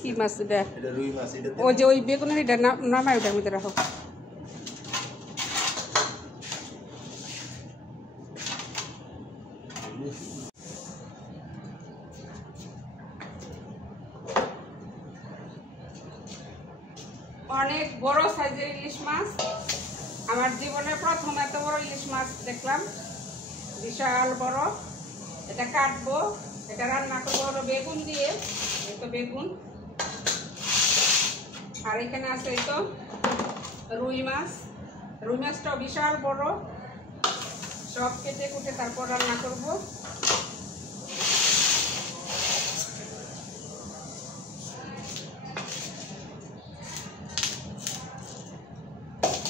কি মাছ এটা? এটা রুই মাছ। এটা ওই যে ওই বেগুনের এটা নামায় ওটার মধ্যে রাখো। অনেক বড় সাইজের ইলিশ মাছ, আমার জীবনে প্রথম এত বড় ইলিশ মাছ দেখলাম, বিশাল বড়। এটা কাটবো, এটা রান্না করবো হলো বেগুন দিয়ে। এই তো বেগুন, আর এখানে আছে এই তো রুই মাছ। রুই মাছটাও বিশাল বড়, সব কেটে কুটে তারপর রান্না করবো।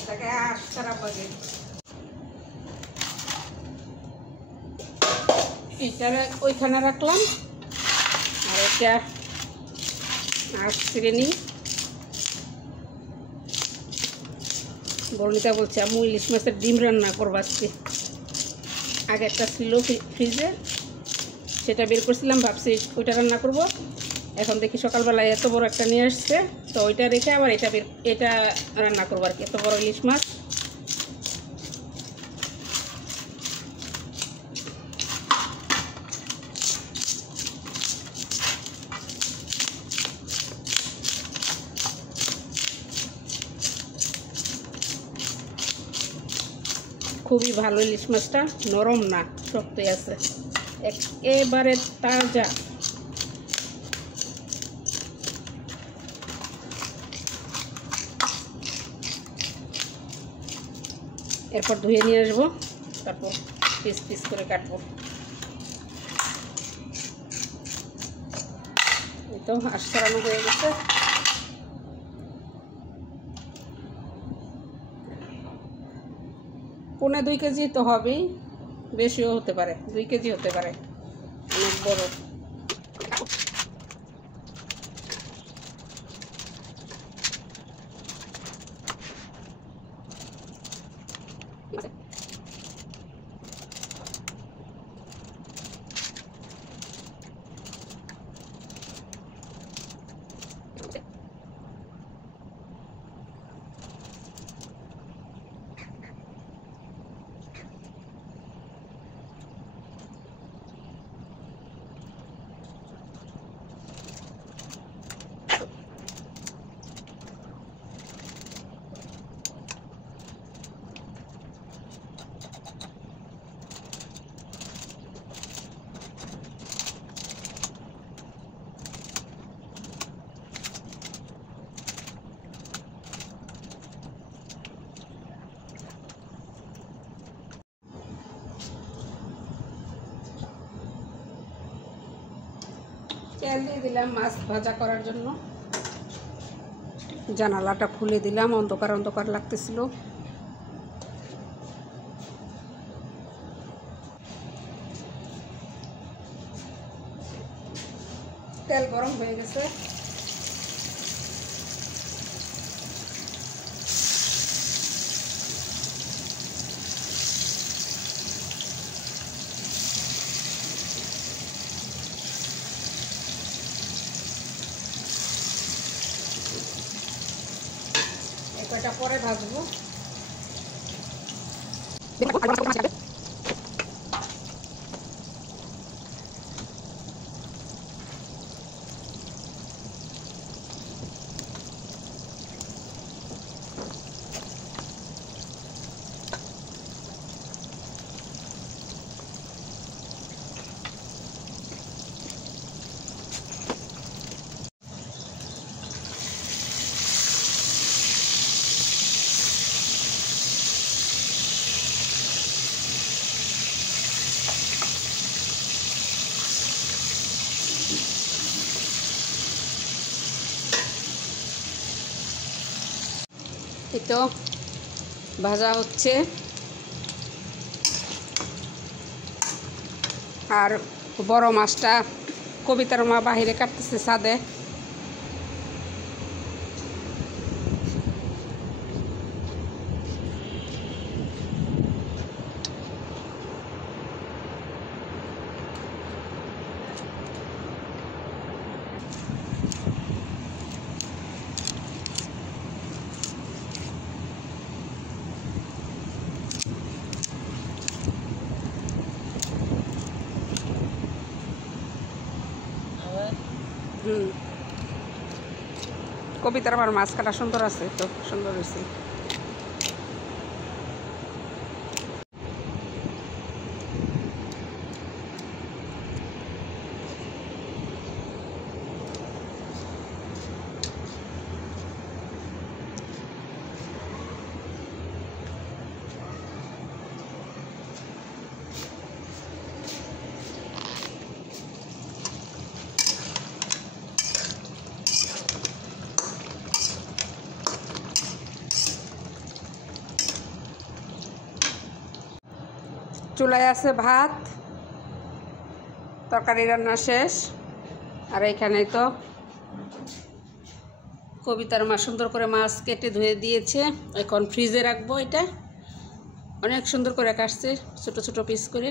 এটাকে সারা বাজে এইটা ওইখানে রাখলাম, আর এটা ছিঁড়ে নিই। বর্ণিতা বলছে আমি ইলিশ মাছের ডিম রান্না করবো আজকে। আগে একটা ছিল ফ্রিজে, সেটা বের করছিলাম, ভাবছি ওইটা রান্না করব। এখন দেখি সকালবেলায় এত বড় একটা নিয়ে আসছে, তো ওইটা রেখে আবার এটা রান্না করবো আর কি। এত বড় ইলিশ মাছ। খুবই ভালো ইলিশ মাছটা, নরম না, শক্তই আছে, একেবারে তাজা। এরপর ধুয়ে নিয়ে আসবো, তারপর পিস পিস করে কাটবো। এই তো হাঁস ছাড়ানো হয়ে গেছে। পৌনে 2 কেজি তো হবেই, বেশিও হতে পারে, 2 কেজি হতে পারে, অনেক বড়। তেল দিয়ে দিলাম মাছ ভাজা করার জন্য। জানালাটা খুলে দিলাম, অন্ধকার অন্ধকার লাগতেছিল। তেল গরম হয়ে গেছে। এটা পরে ভাজবো। এই তো ভাজা হচ্ছে, আর বড় মাছটা কবিতার মা বাহিরে কাটতেছে ছাদে। কবিতার আমার মাছ কাটা সুন্দর আছে, তো সুন্দর হয়েছে। চুলায় আছে ভাত, তরকারি রান্না শেষ। আর এইখানে তো কবিতার মা সুন্দর করে মাছ কেটে ধুয়ে দিয়েছে, এখন ফ্রিজে রাখবো। এটা অনেক সুন্দর করে কাটছে ছোট ছোট পিস করে।